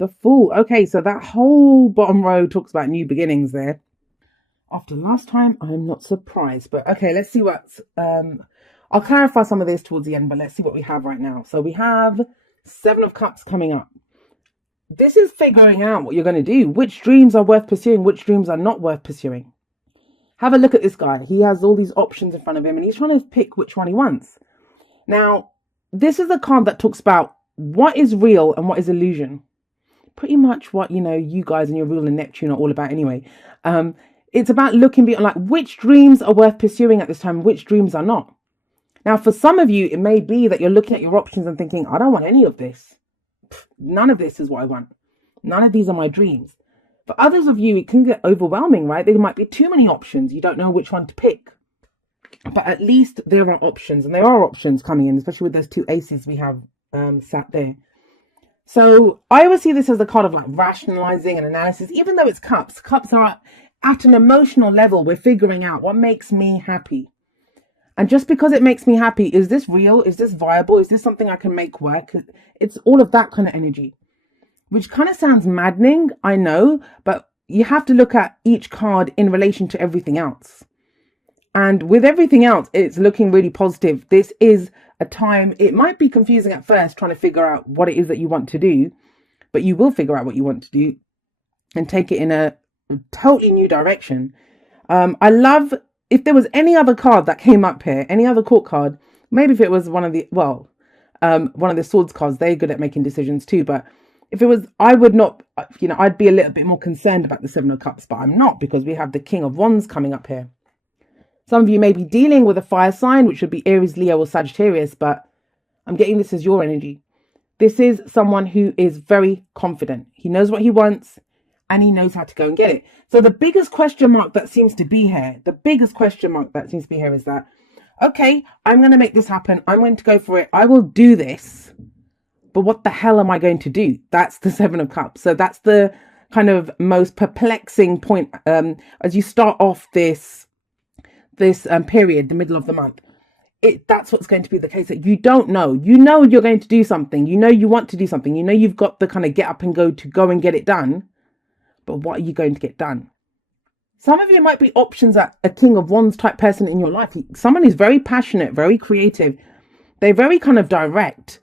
The Fool. Okay, so that whole bottom row talks about new beginnings there. After last time, I'm not surprised. But okay, let's see what's... I'll clarify some of this towards the end, but let's see what we have right now. So we have Seven of Cups coming up. This is figuring out what you're going to do. Which dreams are worth pursuing, which dreams are not worth pursuing. Have a look at this guy. He has all these options in front of him and he's trying to pick which one he wants. Now, this is a card that talks about what is real and what is illusion. Pretty much what, you guys and your rule and Neptune are all about anyway. It's about looking beyond, like, which dreams are worth pursuing at this time, which dreams are not. Now, for some of you, it may be that you're looking at your options and thinking, I don't want any of this. None of this is what I want. None of these are my dreams. For others of you, it can get overwhelming, right? There might be too many options. You don't know which one to pick. But at least there are options, and there are options coming in, especially with those two aces we have sat there. So I always see this as a card of like rationalizing and analysis, even though it's cups. Cups are at an emotional level. We're figuring out what makes me happy. And just because it makes me happy, is this real? Is this viable? Is this something I can make work? It's all of that kind of energy, which kind of sounds maddening, I know, but you have to look at each card in relation to everything else. And with everything else, it's looking really positive. This is a time, it might be confusing at first trying to figure out what it is that you want to do, but you will figure out what you want to do and take it in a totally new direction. I love, if there was any other card that came up here, any other court card, maybe if it was one of the swords cards, they're good at making decisions too. But if it was, I would not, I'd be a little bit more concerned about the Seven of Cups, but I'm not, because we have the King of Wands coming up here. Some of you may be dealing with a fire sign, which would be Aries, Leo, or Sagittarius, but I'm getting this as your energy. This is someone who is very confident. He knows what he wants and he knows how to go and get it. So the biggest question mark that seems to be here, is that, okay, I'm going to make this happen. I'm going to go for it. I will do this. But what the hell am I going to do? That's the Seven of Cups. So that's the kind of most perplexing point as you start off this period, the middle of the month. That's what's going to be the case, that you don't know. You know you're going to do something. You know you want to do something. You know you've got the kind of get up and go to go and get it done. But what are you going to get done? Some of you might be options at a King of Wands type person in your life. Someone who's very passionate, very creative. They're very kind of direct.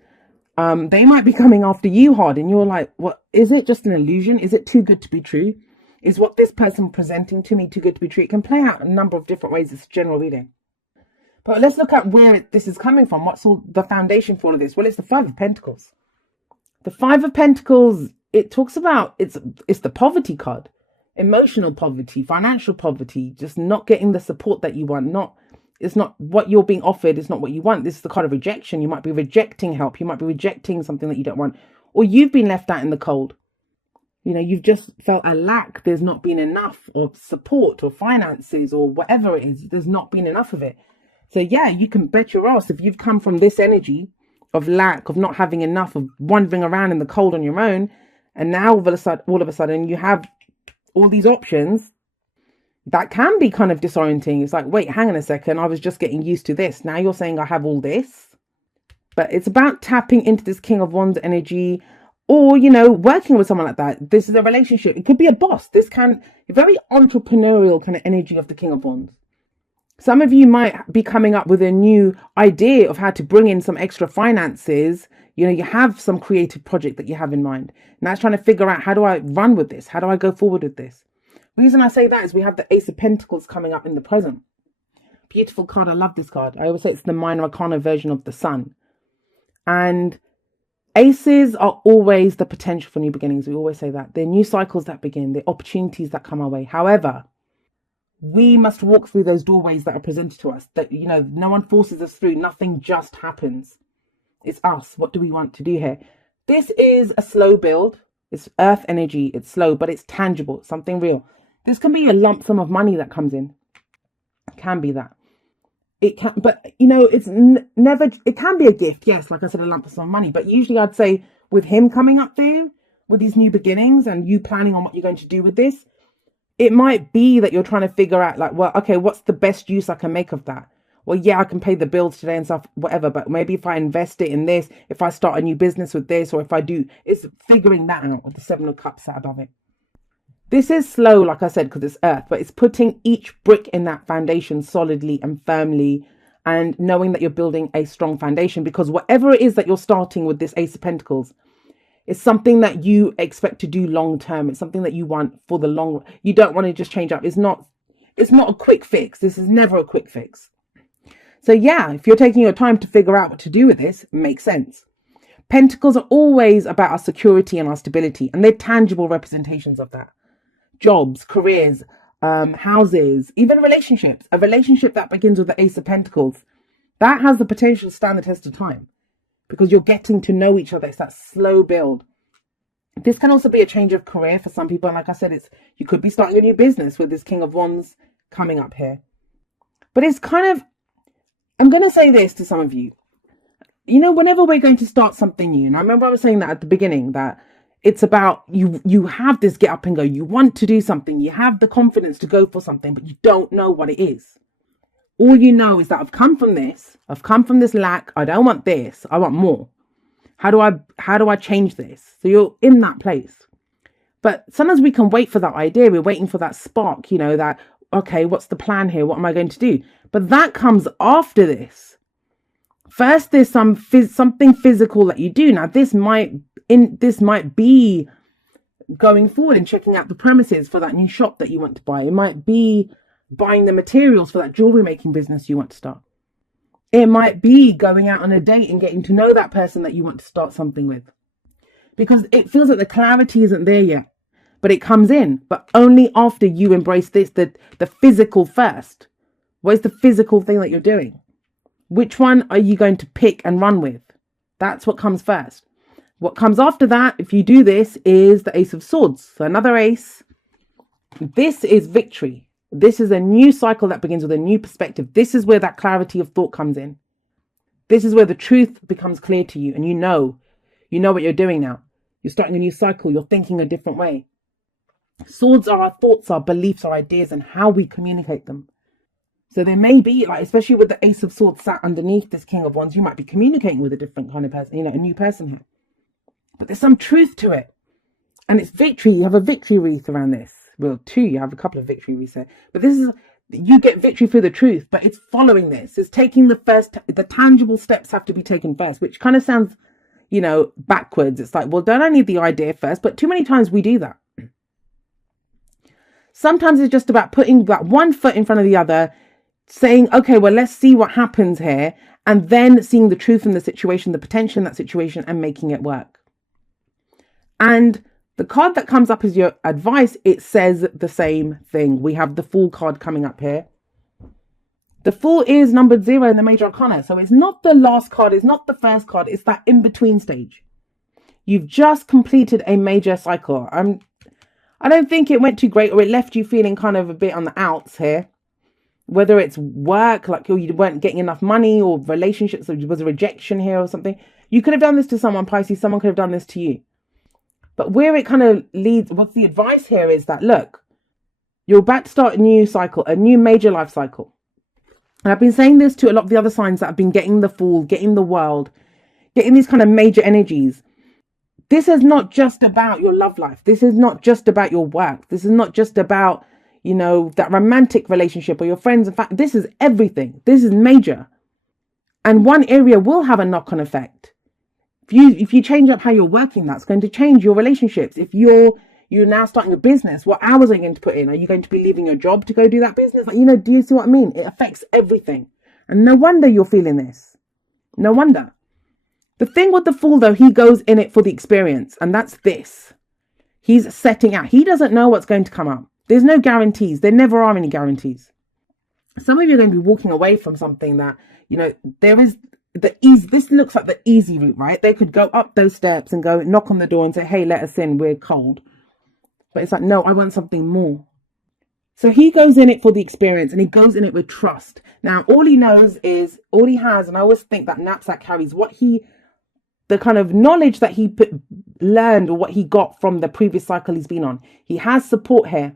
They might be coming after you hard and you're like, what, is it just an illusion? Is it too good to be true? Is what this person presenting to me too good to be true? It can play out a number of different ways. It's general reading. But let's look at where this is coming from. What's all the foundation for all of this? Well, it's the Five of Pentacles. The Five of Pentacles, it talks about, it's the poverty card. Emotional poverty, financial poverty, just not getting the support that you want. It's not what you're being offered. It's not what you want. This is the card of rejection. You might be rejecting help. You might be rejecting something that you don't want. Or you've been left out in the cold. You've just felt a lack. There's not been enough of support or finances or whatever it is. There's not been enough of it. So yeah, you can bet your ass if you've come from this energy of lack, of not having enough, of wandering around in the cold on your own. And now all of a sudden you have all these options. That can be kind of disorienting. It's like, wait, hang on a second. I was just getting used to this. Now you're saying I have all this. But it's about tapping into this King of Wands energy, or, working with someone like that. This is a relationship. It could be a boss. This can a very entrepreneurial kind of energy of the King of Wands. Some of you might be coming up with a new idea of how to bring in some extra finances. You have some creative project that you have in mind. Now it's trying to figure out, how do I run with this? How do I go forward with this? The reason I say that is we have the Ace of Pentacles coming up in the present. Beautiful card. I love this card. I always say it's the minor arcana version of the sun. And aces are always the potential for new beginnings. We always say that. They're new cycles that begin. They're opportunities that come our way. However, we must walk through those doorways that are presented to us. That, no one forces us through. Nothing just happens. It's us. What do we want to do here? This is a slow build. It's earth energy. It's slow, but it's tangible. It's something real. This can be a lump sum of money that comes in. It can be that. It can, but it's never, it can be a gift. Yes, like I said, a lump sum of money. But usually I'd say with him coming up there with these new beginnings and you planning on what you're going to do with this, it might be that you're trying to figure out like, well, okay, what's the best use I can make of that? well, yeah, I can pay the bills today and stuff, whatever, but maybe if I invest it in this, if I start a new business with this, or if I do, it's figuring that out with the Seven of Cups sat above it. This is slow, like I said, because it's earth, but it's putting each brick in that foundation solidly and firmly, and knowing that you're building a strong foundation, because whatever it is that you're starting with this Ace of Pentacles, it's something that you expect to do long term. It's something that you want for the long. You don't want to just change up. It's not a quick fix. This is never a quick fix. So yeah, if you're taking your time to figure out what to do with this, it makes sense. Pentacles are always about our security and our stability, and they're tangible representations of that. Jobs, careers, houses, even relationships. A relationship that begins with the Ace of Pentacles, that has the potential to stand the test of time, because you're getting to know each other. It's that slow build. This can also be a change of career for some people. And like I said, you could be starting a new business with this King of Wands coming up here. But it's kind of, I'm going to say this to some of you. You know, whenever we're going to start something new, and I remember I was saying that at the beginning, that it's about you have this get up and go. You want to do something. You have the confidence to go for something, but you don't know what it is. All you know is that I've come from this. I've come from this lack. I don't want this. I want more. How do I change this? So you're in that place. But sometimes we can wait for that idea. We're waiting for that spark, you know, that, okay, what's the plan here? What am I going to do? But that comes after this. First, there's something physical that you do. Now, this might be going forward and checking out the premises for that new shop that you want to buy. It might be buying the materials for that jewelry making business you want to start. It might be going out on a date and getting to know that person that you want to start something with. Because it feels like the clarity isn't there yet, but it comes in, but only after you embrace this, the physical first. What is the physical thing that you're doing? Which one are you going to pick and run with? That's what comes first. What comes after that, if you do this, is the Ace of Swords. So another ace. This is victory. This is a new cycle that begins with a new perspective. This is where that clarity of thought comes in. This is where the truth becomes clear to you, and you know what you're doing now. You're starting a new cycle. You're thinking a different way. Swords are our thoughts, our beliefs, our ideas, and how we communicate them. So there may be, like, especially with the Ace of Swords sat underneath this King of Wands, you might be communicating with a different kind of person, a new person here. But there's some truth to it. And it's victory. You have a victory wreath around this. Well, you have a couple of victory wreaths there. But this is, you get victory through the truth, but it's following this. It's taking the tangible steps have to be taken first, which kind of sounds, backwards. It's like, well, don't I need the idea first? But too many times we do that. Sometimes it's just about putting that one foot in front of the other, saying, okay, well, let's see what happens here. And then seeing the truth in the situation, the potential in that situation, and making it work. And the card that comes up as your advice, it says the same thing. We have the Fool card coming up here. The Fool is numbered 0 in the Major Arcana. So it's not the last card. It's not the first card. It's that in-between stage. You've just completed a major cycle. I don't think it went too great, or it left you feeling kind of a bit on the outs here. Whether it's work, like you weren't getting enough money, or relationships, or there was a rejection here or something. You could have done this to someone, Pisces. Someone could have done this to you. But where it kind of leads, what's the advice here is that, look, you're about to start a new cycle, a new major life cycle. And I've been saying this to a lot of the other signs that have been getting the Fool, getting the World, getting these kind of major energies. This is not just about your love life. This is not just about your work. This is not just about, that romantic relationship or your friends. In fact, this is everything. This is major. And one area will have a knock-on effect. If you change up how you're working, that's going to change your relationships. If you're now starting a business, what hours are you going to put in? Are you going to be leaving your job to go do that business? Do you see what I mean? It affects everything. And no wonder you're feeling this. No wonder. The thing with the Fool, though, he goes in it for the experience. And that's this. He's setting out. He doesn't know what's going to come up. There's no guarantees. There never are any guarantees. Some of you are going to be walking away from something that, there is this looks like the easy route, right? They could go up those steps and go knock on the door and say, hey, let us in, we're cold. But it's like, no, I want something more. So he goes in it for the experience, and he goes in it with trust. Now, all he knows is, all he has, and I always think that knapsack carries the kind of knowledge that he learned, or what he got from the previous cycle he's been on. He has support here.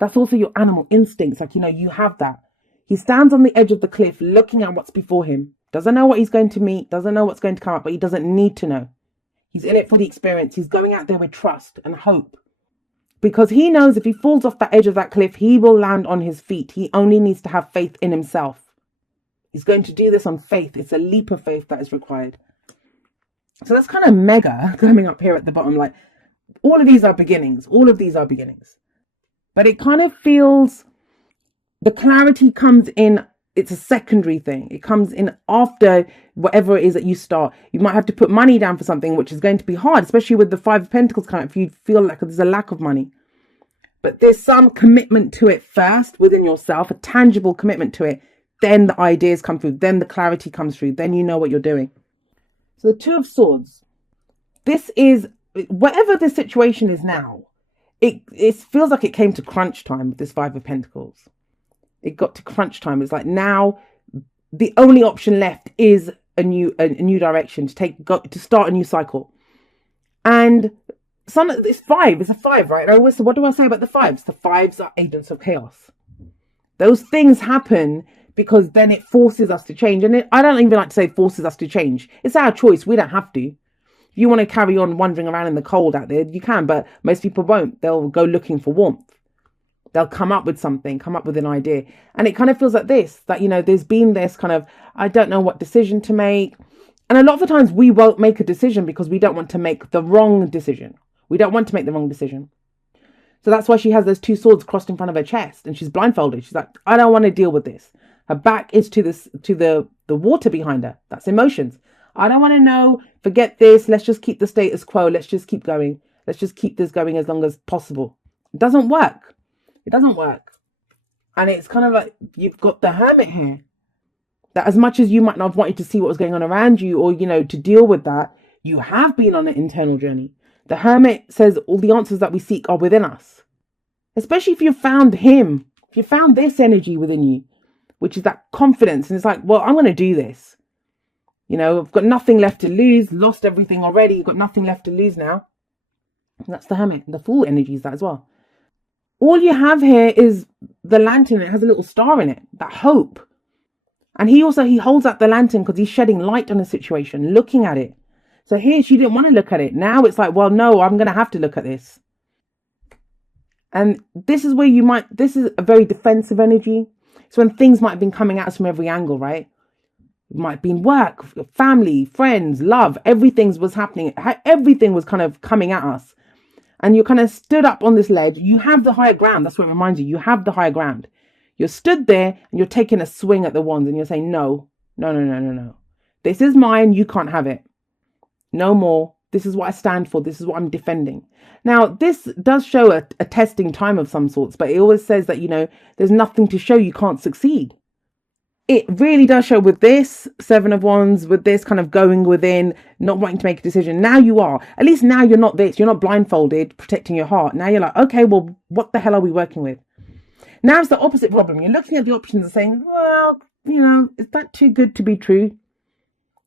That's also your animal instincts. Like, you have that. He stands on the edge of the cliff looking at what's before him. Doesn't know what he's going to meet, doesn't know what's going to come up, but he doesn't need to know. He's in it for the experience. He's going out there with trust and hope. Because he knows if he falls off the edge of that cliff, he will land on his feet. He only needs to have faith in himself. He's going to do this on faith. It's a leap of faith that is required. So that's kind of mega coming up here at the bottom. Like, all of these are beginnings. All of these are beginnings. But it kind of feels, the clarity comes in, it's a secondary thing. It comes in after whatever it is that you start. You might have to put money down for something, which is going to be hard, especially with the Five of Pentacles coming up, if you feel like there's a lack of money. But there's some commitment to it first within yourself, a tangible commitment to it. Then the ideas come through. Then the clarity comes through. Then you know what you're doing. So the Two of Swords. This is, whatever the situation is now, it feels like it came to crunch time with this Five of Pentacles. It got to crunch time. It's like now the only option left is a new direction to start a new cycle. And it's five. It's a five, right? What do I say about the fives? The fives are agents of chaos. Those things happen because then it forces us to change. And I don't even like to say forces us to change. It's our choice. We don't have to. If you want to carry on wandering around in the cold out there, you can, but most people won't. They'll go looking for warmth. They'll come up with something, come up with an idea. And it kind of feels like this, that, there's been this kind of, I don't know what decision to make. And a lot of the times we won't make a decision because we don't want to make the wrong decision. We don't want to make the wrong decision. So that's why she has those two swords crossed in front of her chest and she's blindfolded. She's like, I don't want to deal with this. Her back is to the water behind her. That's emotions. I don't want to know. Forget this. Let's just keep the status quo. Let's just keep going. Let's just keep this going as long as possible. It doesn't work. It doesn't work. And it's kind of like you've got the Hermit here. That as much as you might not have wanted to see what was going on around you or, to deal with that, you have been on an internal journey. The Hermit says all the answers that we seek are within us. Especially if you found him. If you found this energy within you, which is that confidence. And it's like, well, I'm going to do this. I've got nothing left to lose. Lost everything already. You've got nothing left to lose now. And that's the Hermit. The Fool energy is that as well. All you have here is the lantern. It has a little star in it, that hope. And he holds up the lantern because he's shedding light on the situation, looking at it. So here she didn't want to look at it. Now it's like, well, no, I'm going to have to look at this. And this is where this is a very defensive energy. It's when things might have been coming at us from every angle, right? It might have been work, family, friends, love. Everything was happening. Everything was kind of coming at us. And you kind of stood up on this ledge. You have the higher ground. That's what it reminds you. You have the higher ground. You're stood there and you're taking a swing at the wands and you're saying, no. This is mine. You can't have it. No more. This is what I stand for. This is what I'm defending. Now, this does show a testing time of some sorts, but it always says that, there's nothing to show you can't succeed. It really does show with this Seven of Wands, with this kind of going within, not wanting to make a decision. Now you are. At least now you're not this. You're not blindfolded, protecting your heart. Now you're like, okay, well, what the hell are we working with? Now it's the opposite problem. You're looking at the options and saying, well, is that too good to be true?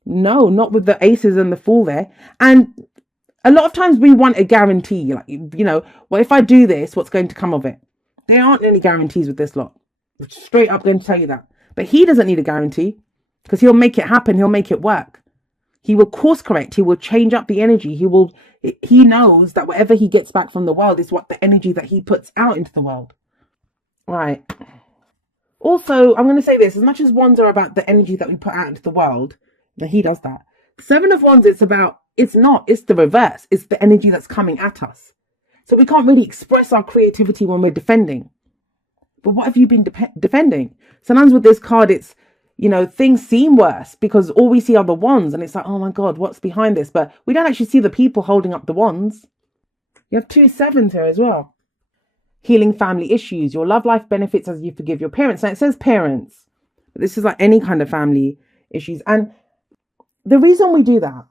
No, not with the aces and the Fool there. And a lot of times we want a guarantee. Like, well, if I do this, what's going to come of it? There aren't any guarantees with this lot. Straight up going to tell you that. But he doesn't need a guarantee because he'll make it happen. He'll make it work. He will course correct. He will change up the energy. He knows that whatever he gets back from the world is what the energy that he puts out into the world. Right. Also, I'm going to say this. As much as wands are about the energy that we put out into the world, that he does that. Seven of Wands, it's the reverse. It's the energy that's coming at us. So we can't really express our creativity when we're defending. But what have you been defending? Sometimes with this card, it's, things seem worse because all we see are the wands. And it's like, oh my God, what's behind this? But we don't actually see the people holding up the wands. You have 2 sevens here as well. Healing family issues. Your love life benefits as you forgive your parents. Now it says parents. But this is like any kind of family issues. And the reason we do that,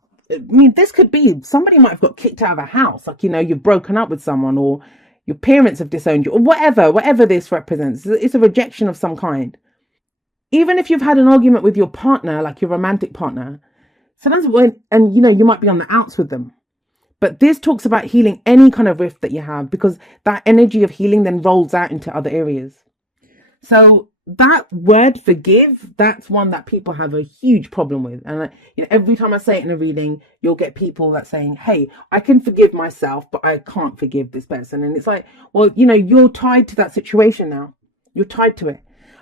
this could be somebody might have got kicked out of a house. Like, you've broken up with someone or your parents have disowned you or whatever this represents. It's a rejection of some kind. Even if you've had an argument with your partner, like your romantic partner, sometimes you might be on the outs with them. But this talks about healing any kind of rift that you have because that energy of healing then rolls out into other areas. So that word forgive, that's one that people have a huge problem with. And every time I say it in a reading, you'll get people that saying, hey, I can forgive myself, but I can't forgive this person. And it's like, well, you're tied to that situation now. You're tied to it.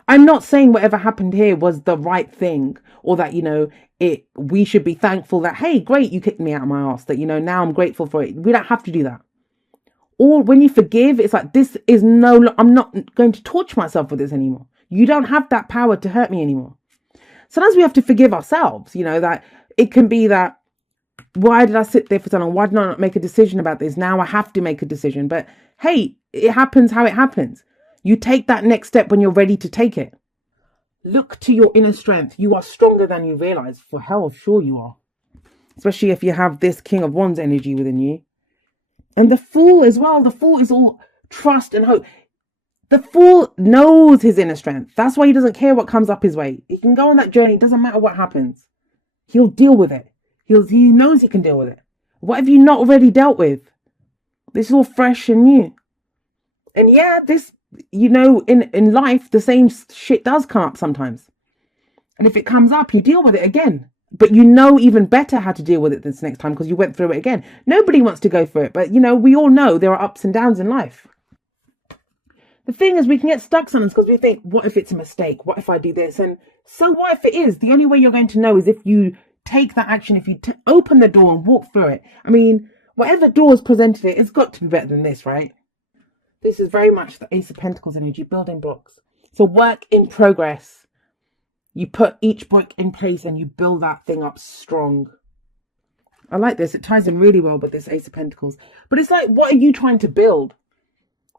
I'm not saying whatever happened here was the right thing, or that, we should be thankful that, hey, great, you kicked me out of my ass, that, now I'm grateful for it. We don't have to do that. Or when you forgive, it's like, I'm not going to torture myself with this anymore. You don't have that power to hurt me anymore. Sometimes we have to forgive ourselves, that it can be that, why did I sit there for so long? Why did I not make a decision about this? Now I have to make a decision. But hey, it happens how it happens. You take that next step when you're ready to take it. Look to your inner strength. You are stronger than you realize. For hell, sure you are. Especially if you have this King of Wands energy within you. And the Fool as well. The Fool is all trust and hope. The Fool knows his inner strength. That's why he doesn't care what comes up his way. He can go on that journey. It doesn't matter what happens. He'll deal with it. He knows he can deal with it. What have you not already dealt with? This is all fresh and new. And yeah, this, in life, the same shit does come up sometimes. And if it comes up, you deal with it again. But even better how to deal with it this next time because you went through it again. Nobody wants to go through it. But, we all know there are ups and downs in life. The thing is, we can get stuck sometimes because we think, what if it's a mistake? What if I do this? And so what if it is? The only way you're going to know is if you take that action, if you open the door and walk through it. I mean, whatever door is presented it's got to be better than this, right? This is very much the Ace of Pentacles energy, building blocks. So work in progress. You put each brick in place and you build that thing up strong. I like this. It ties in really well with this Ace of Pentacles. But it's like, what are you trying to build?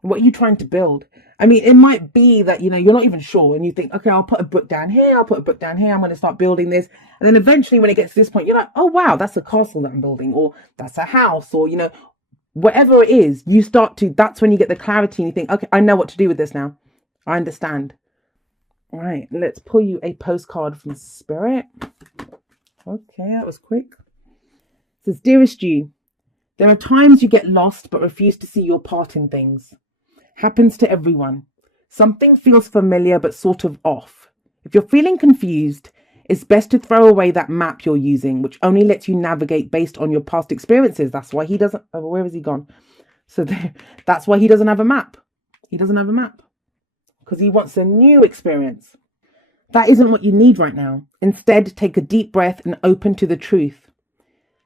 What are you trying to build? I mean, it might be that, you're not even sure and you think, okay, I'll put a brick down here. I'll put a brick down here. I'm going to start building this. And then eventually when it gets to this point, you're like, oh, wow, that's a castle that I'm building, or that's a house, or, whatever it is, that's when you get the clarity and you think, okay, I know what to do with this now. I understand. All right, let's pull you a postcard from Spirit. Okay, that was quick. It says, Dearest you, there are times you get lost but refuse to see your part in things. Happens to everyone. Something feels familiar but sort of off. If you're feeling confused, it's best to throw away that map you're using, which only lets you navigate based on your past experiences. That's why he doesn't... Oh, where has he gone? So that's why he doesn't have a map. He doesn't have a map. Because he wants a new experience. That isn't what you need right now. Instead, take a deep breath and open to the truth.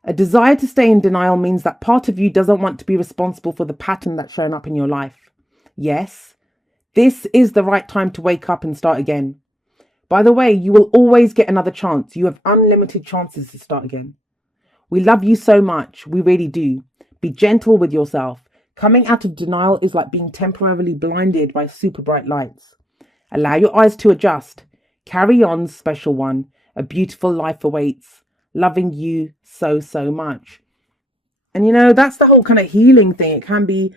A desire to stay in denial means that part of you doesn't want to be responsible for the pattern that's shown up in your life. Yes, this is the right time to wake up and start again. By the way, you will always get another chance. You have unlimited chances to start again. We love you so much. We really do. Be gentle with yourself. Coming out of denial is like being temporarily blinded by super bright lights. Allow your eyes to adjust. Carry on, special one. A beautiful life awaits. Loving you so, so much. And that's the whole kind of healing thing. It can be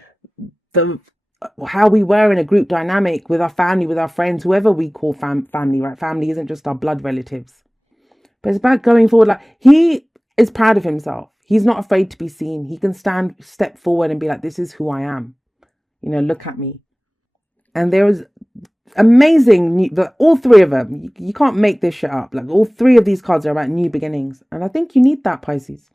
how we were in a group dynamic with our family, with our friends, whoever we call family, right? Family isn't just our blood relatives. But it's about going forward. Like, he is proud of himself. He's not afraid to be seen. He can step forward and be like, this is who I am. Look at me. And there is amazing, all three of them. You can't make this shit up. Like, all three of these cards are about new beginnings. And I think you need that, Pisces.